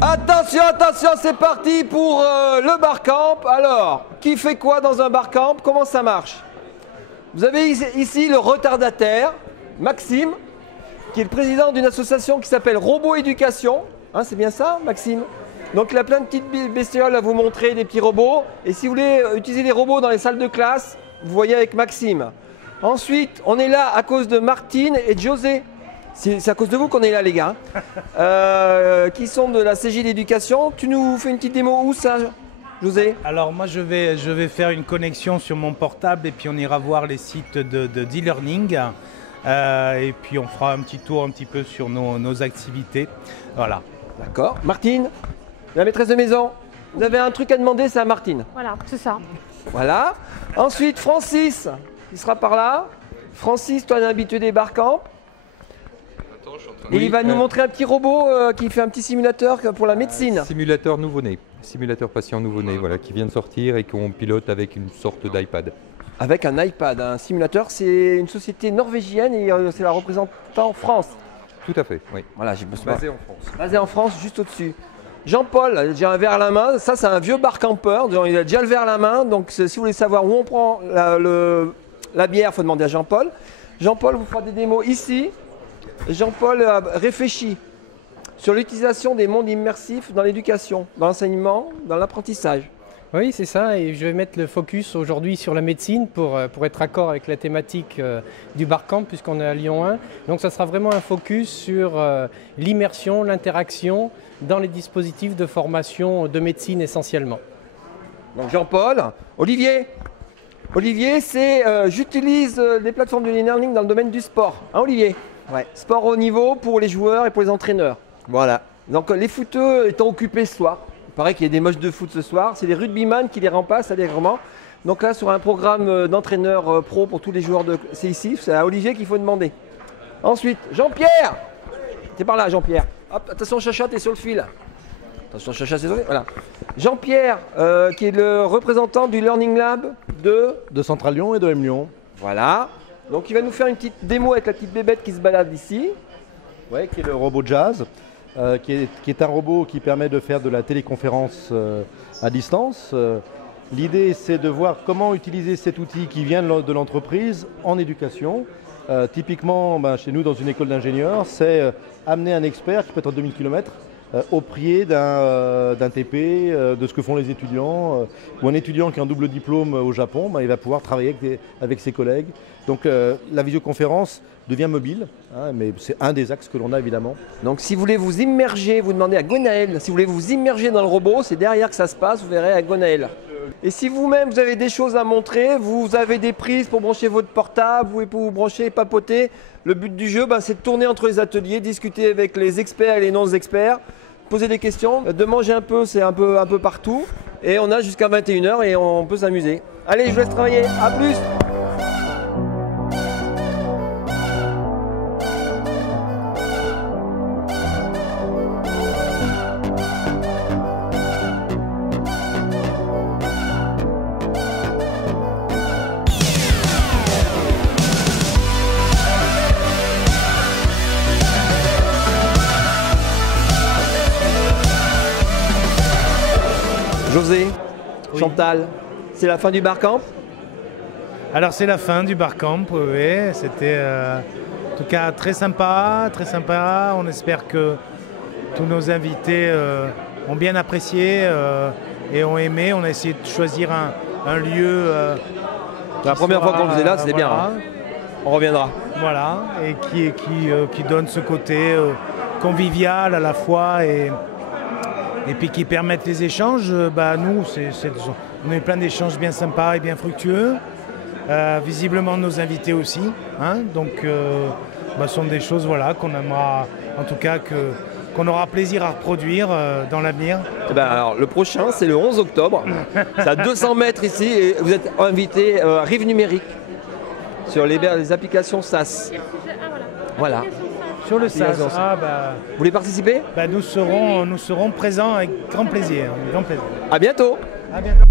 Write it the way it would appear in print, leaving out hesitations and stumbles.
Attention, attention, c'est parti pour le barcamp. Alors, qui fait quoi dans un barcamp? Comment ça marche? Vous avez ici le retardataire, Maxime, qui est le président d'une association qui s'appelle Robot Éducation. Hein, c'est bien ça, Maxime? Donc il a plein de petites bestioles à vous montrer, des petits robots. Et si vous voulez utiliser les robots dans les salles de classe, vous voyez avec Maxime. Ensuite, on est là à cause de Martine et de José. C'est à cause de vous qu'on est là, les gars. Qui sont de la CJ d'éducation. Tu nous fais une petite démo où ça, José? Alors moi je vais faire une connexion sur mon portable et puis on ira voir les sites de d'e-learning et puis on fera un petit tour un petit peu sur nos activités. Voilà. D'accord. Martine, la maîtresse de maison, vous avez un truc à demander, c'est à Martine. Voilà, c'est ça. Voilà. Ensuite, Francis, il sera par là. Francis, toi, un habitué des barcamps. Et il va nous montrer un petit robot qui fait un petit simulateur pour la médecine. Simulateur nouveau-né, simulateur patient nouveau-né, voilà, qui vient de sortir et qu'on pilote avec une sorte d'iPad. Avec un iPad, un simulateur, c'est une société norvégienne et c'est la représentante en France. Tout à fait, oui. Voilà, basé en France. Basé en France, juste au-dessus. Jean-Paul, il a déjà un verre à la main. Ça, c'est un vieux barcampeur. Il a déjà le verre à la main. Donc, si vous voulez savoir où on prend la bière, il faut demander à Jean-Paul. Jean-Paul vous fera des démos ici. Jean-Paul réfléchit sur l'utilisation des mondes immersifs dans l'éducation, dans l'enseignement, dans l'apprentissage. Oui, c'est ça, et je vais mettre le focus aujourd'hui sur la médecine pour être raccord avec la thématique du barcamp puisqu'on est à Lyon 1. Donc ça sera vraiment un focus sur l'immersion, l'interaction dans les dispositifs de formation de médecine essentiellement. Donc Jean-Paul, Olivier, c'est j'utilise les plateformes de e-learning dans le domaine du sport. Hein, Olivier? Ouais. Sport haut niveau pour les joueurs et pour les entraîneurs. Voilà. Donc les footeux étant occupés ce soir. Il paraît qu'il y a des matchs de foot ce soir. C'est les rugbyman qui les remplacent allègrement. Donc là, sur un programme d'entraîneur pro pour tous les joueurs de... C'est ici, c'est à Olivier qu'il faut demander. Ensuite, Jean-Pierre. T'es par là, Jean-Pierre. Hop, attention, Chacha, t'es sur le fil. Attention, Chacha, c'est sur le fil. Voilà. Jean-Pierre, qui est le représentant du Learning Lab de Central Lyon et de M Lyon. Voilà. Donc il va nous faire une petite démo avec la petite bébête qui se balade ici. Ouais, qui est le robot Jazz, qui est un robot qui permet de faire de la téléconférence à distance. L'idée, c'est de voir comment utiliser cet outil qui vient de l'entreprise en éducation. Typiquement, chez nous, dans une école d'ingénieurs, c'est amener un expert qui peut être à 2000 km au pied d'un TP, de ce que font les étudiants, ou un étudiant qui a un double diplôme au Japon, il va pouvoir travailler avec ses collègues. Donc la visioconférence devient mobile, hein, mais c'est un des axes que l'on a évidemment. Donc si vous voulez vous immerger, vous demandez à Gwenaël, si vous voulez vous immerger dans le robot, c'est derrière que ça se passe, vous verrez à Gwenaël. Et si vous-même vous avez des choses à montrer, vous avez des prises pour brancher votre portable, vous pouvez vous brancher et papoter. Le but du jeu, c'est de tourner entre les ateliers, discuter avec les experts et les non-experts, poser des questions, de manger un peu, c'est un peu partout. Et on a jusqu'à 21 h et on peut s'amuser. Allez, je vous laisse travailler, à plus! José, oui. Chantal, c'est la fin du barcamp? Alors c'est la fin du barcamp, oui. C'était en tout cas très sympa, très sympa. On espère que tous nos invités ont bien apprécié et ont aimé. On a essayé de choisir un lieu. La première fois qu'on le faisait là, c'était voilà. bien. Hein. On reviendra. Voilà, et qui donne ce côté convivial à la fois et puis qui permettent les échanges. Nous, on a eu plein d'échanges bien sympas et bien fructueux. Visiblement nos invités aussi. Hein, donc ce sont des choses qu'on aimera, en tout cas qu'on aura plaisir à reproduire dans l'avenir. Alors, le prochain, c'est le 11 octobre. C'est à 200 mètres ici et vous êtes invité à Rive Numérique sur les applications SaaS. Voilà. Sur le SaaS. Vous voulez participer? Nous serons présents avec grand plaisir. À bientôt. À bientôt.